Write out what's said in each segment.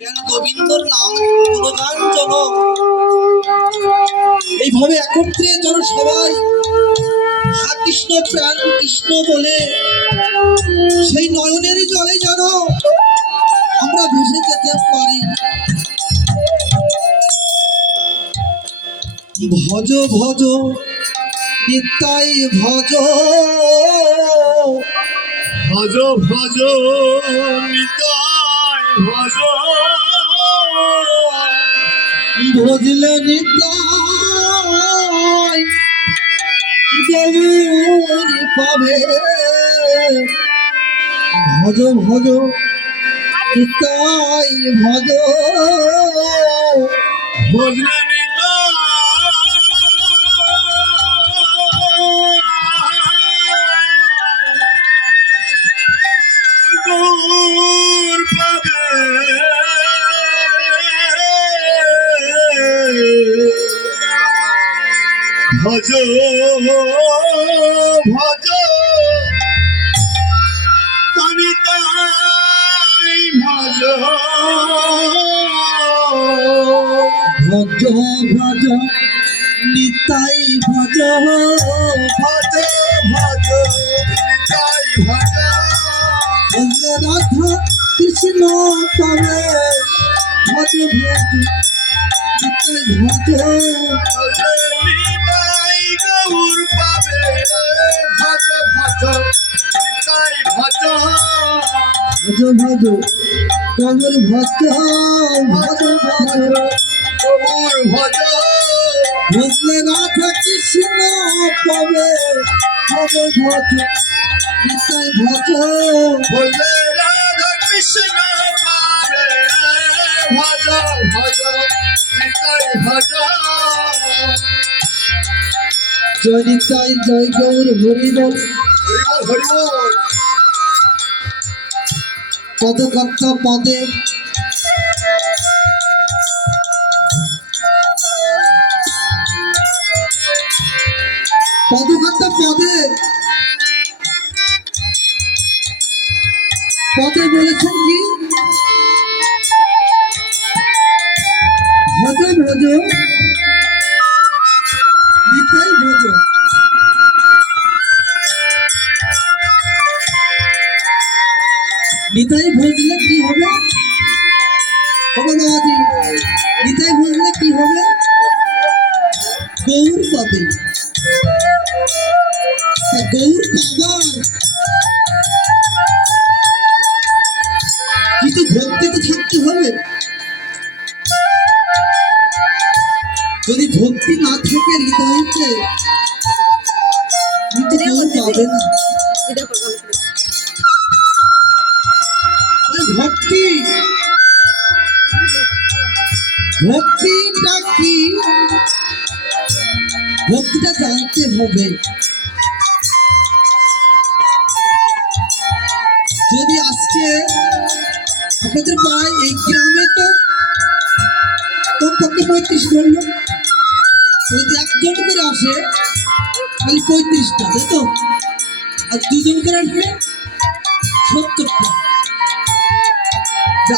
গোবিন্দর নাম গুণগান জন এইভাবে একত্রে যেন সবাই হা কৃষ্ণ প্রাণ কৃষ্ণ বলে সেই নয়নের জলে যেন আমরা ভেসে যেতে পারি। ভজ ভজ নিতাই ভজ, ভজ ভজ নিতাই ভজ, ভজলে নিতাই গৌর পাবে। ভজ ভজ নিতাই ভজ, ভজলে নিতাই গৌর পাবে। ভজ ভজ নিতাই ভজ, ভজ ভজ নিতাই ভজ, ভজ ভজ নিতাই ভজ, রাধা কৃষ্ণ পাবে। ভজ ভজ নিতাই ভজ, ভজ নিতাই গৌর পাবে। ভজ ভজ নিতাই ভজ, ভজ ভজ কবর ভজ, ভজ ভজ গৌর ভজ, ভজলে রাধা কৃষ্ণ পাবে। ভজ ভজ নিতাই ভজ, ভজে রাধা কৃষ্ণ পাবে। ভজ ভজ নিতাই ভজ, জয় নিতাই জয় গৌর হরিবল। হরিবল হরিবল। পদকর্ত পদে পদকর্ত পদে পদে বলেছেন কি ভজ ভজ নিতাই ভজ। নিতাই ভজলে কি হবে? বাবাজি নিতাই ভজলে কি হবে? গৌর পাবে। গৌর পাবার কিন্তু ভক্তি তো থাকতে হবে। যদি ভক্তি না থাকে হৃদয়তে কিন্তু গৌর পাবে না। ভক্তি ভক্তিটা কি? ভক্তিটা জানতে হবে। যদি আজকে আপনাদের প্রায় এই গ্রামে তো কমপক্ষে 35 জন লোক, যদি একজন করে আসে খালি 35টা, তাই তো? আর দুজন করে আসবে 70টা।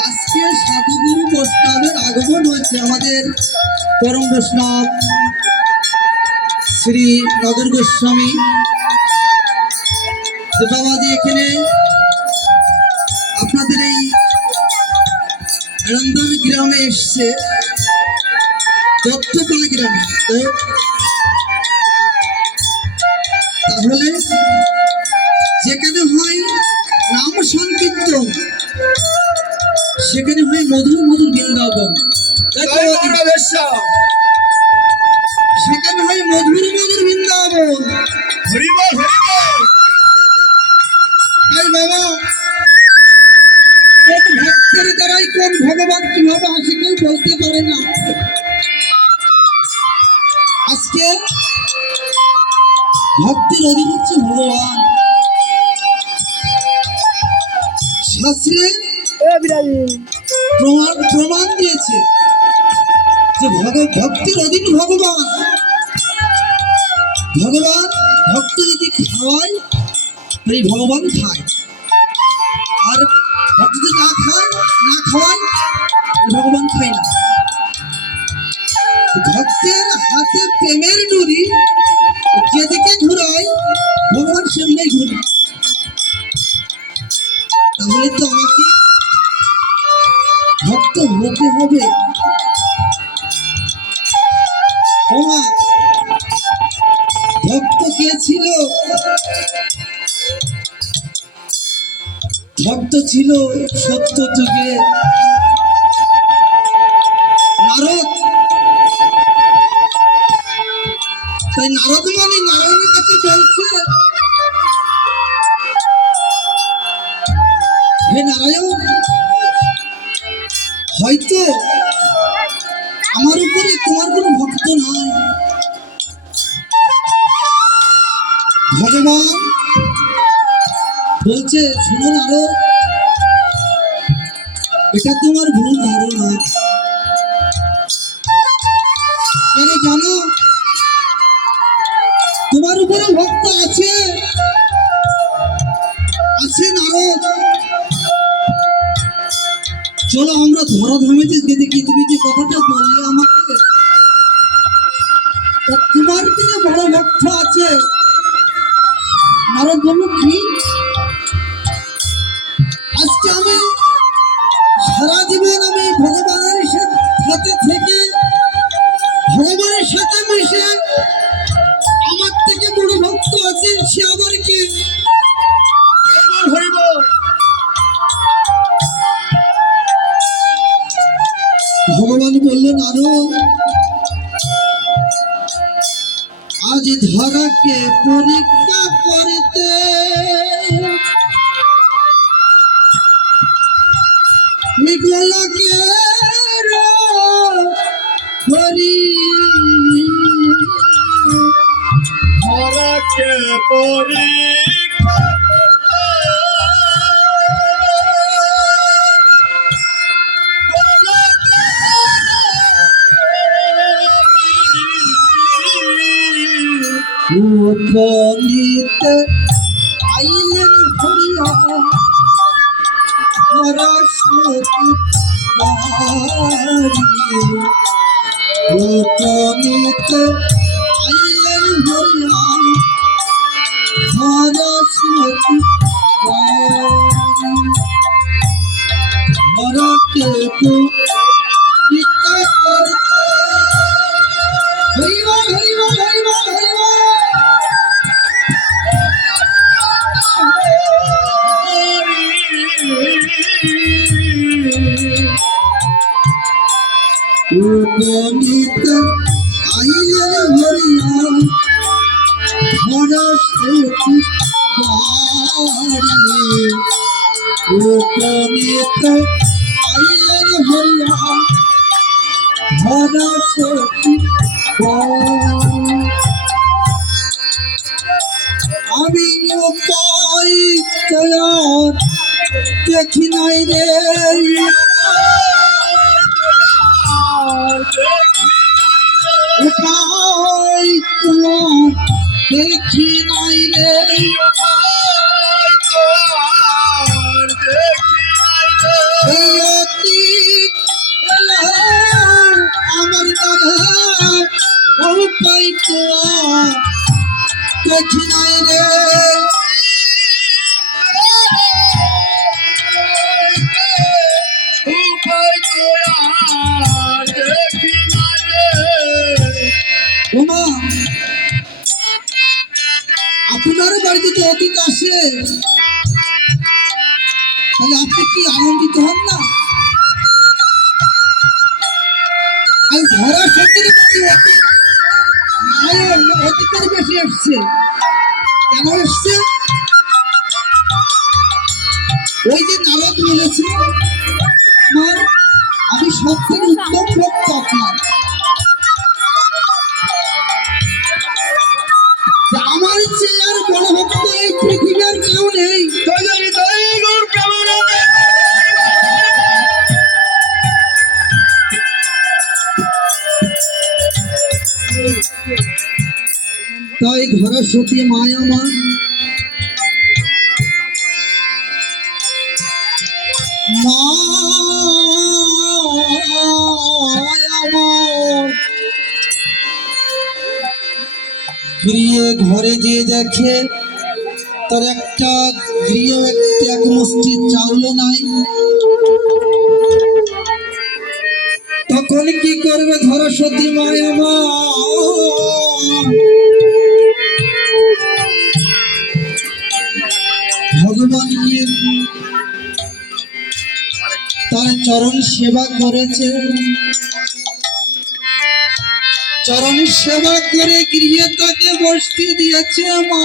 আজকে সাধুগুরু বৈষ্ণবের আগমন হয়েছে আমাদের পরম বৈষ্ণব শ্রী নগর গোস্বামী বাবাজি এখানে আপনাদের এই রন্ধন গ্রামে এসছে, দত্তপাড়া গ্রামে। তাহলে যেখানে হয় নাম সংকীর্তন, সেখানে হয় মধুর মধুর বৃন্দাবন। সেখানে হয় মধুর মধুর বৃন্দাবন। হরিবল হরিবল। তাই বাবা কোন ভক্তের দ্বারাই কোন ভগবান কিভাবে আসে কেউ বলতে পারে না। আজকে ভক্তের অধীন হচ্ছে ভগবান। শাস্ত্রে প্রমাণ দিয়েছে যে ভক্তির অধীন ভগবান। ভগবান ভক্ত যদি খাওয়ায় তাই ভগবান খায়, আর ভক্ত যদি না খাওয়ায় ভগবান খায় না। ভক্তের হাতে প্রেমের নুরি যেদিকে ঘুরায় ভগবান সেমনি ঘুরে। তাহলে তো আমাকে ভক্ত হতে হবে। ওমা, ভক্ত কে ছিল? ভক্ত ছিল সত্য যুগে নারদ। তাই নারদ মানে নারায়ণের কাছে বলছে, হে নারায়ণ, হয়তো আমার উপরে তোমার কোনো ভক্ত নাই। ভগবান বলছে, শোনো নারদ, এটা তোমার ভুল ধারণা। কেন জানো? তোমার উপরে ভক্ত আছে, আছে নারদ। চলো আমরা ধরাধামে যে দেখি, তুমি যে কথাটা বললে আমাকে, তা তোমার থেকে বড় ভক্ত আছে। নারদ বলল, কি? আজকে আমি সারা জীবন আমি ভগবানের সাথে থেকে ভগবানের সাথে মিশে আমার থেকে বড় ভক্ত আছে, সে আবার কি? হরি বল। ভগবান বললেন, নারদ, আজ ধরাকে পরীক্ষা করিতে গোলকে হরি ধরাকে পরীক্ষা উপনীত আইলেন হরিয়া সরস্বতী উপনীত আইলেন হরিয়া সরস্বতী হরকে পিতা করতে। হরিবল হরিবল হরিবল হরিবল। উপনীত আইলেন হরিয়া সরস্বতী উপনীত আইলেন হরিয়া সরস্বতী। আমি উপায় দেখি নাই রে, উপায় দেখি নাই রে, এই অতীত এলো আমার দ্বারা, উপায় দেখি নাই রে। ওমা, আপনার বাড়িতে তো অতীত আসে, তাহলে আপনি কি আনন্দিত হন না? আর ধরা সত্যি অতীতের বেশি এসছে। কেন এসছে? ওই যে নারদ বলেছে, মা, আমি সব থেকে উত্তম ভক্ত আপনার। আমার চেয়ে আর বড় ভক্ত এই পৃথিবীর কেউ নেই। তাই ঘরে সতী মায়া মা মা ফিরিয়ে ঘরে যেয়ে দেখে তার একটা গৃহ এক মুষ্টি চাউলও নাই। তখন কি করবে ধরা সতী মায়া মা? ভগবানকে তার চরণ সেবা করেছে, চরণ সেবা করে গৃহে তাকে বসতে দিয়েছে মা।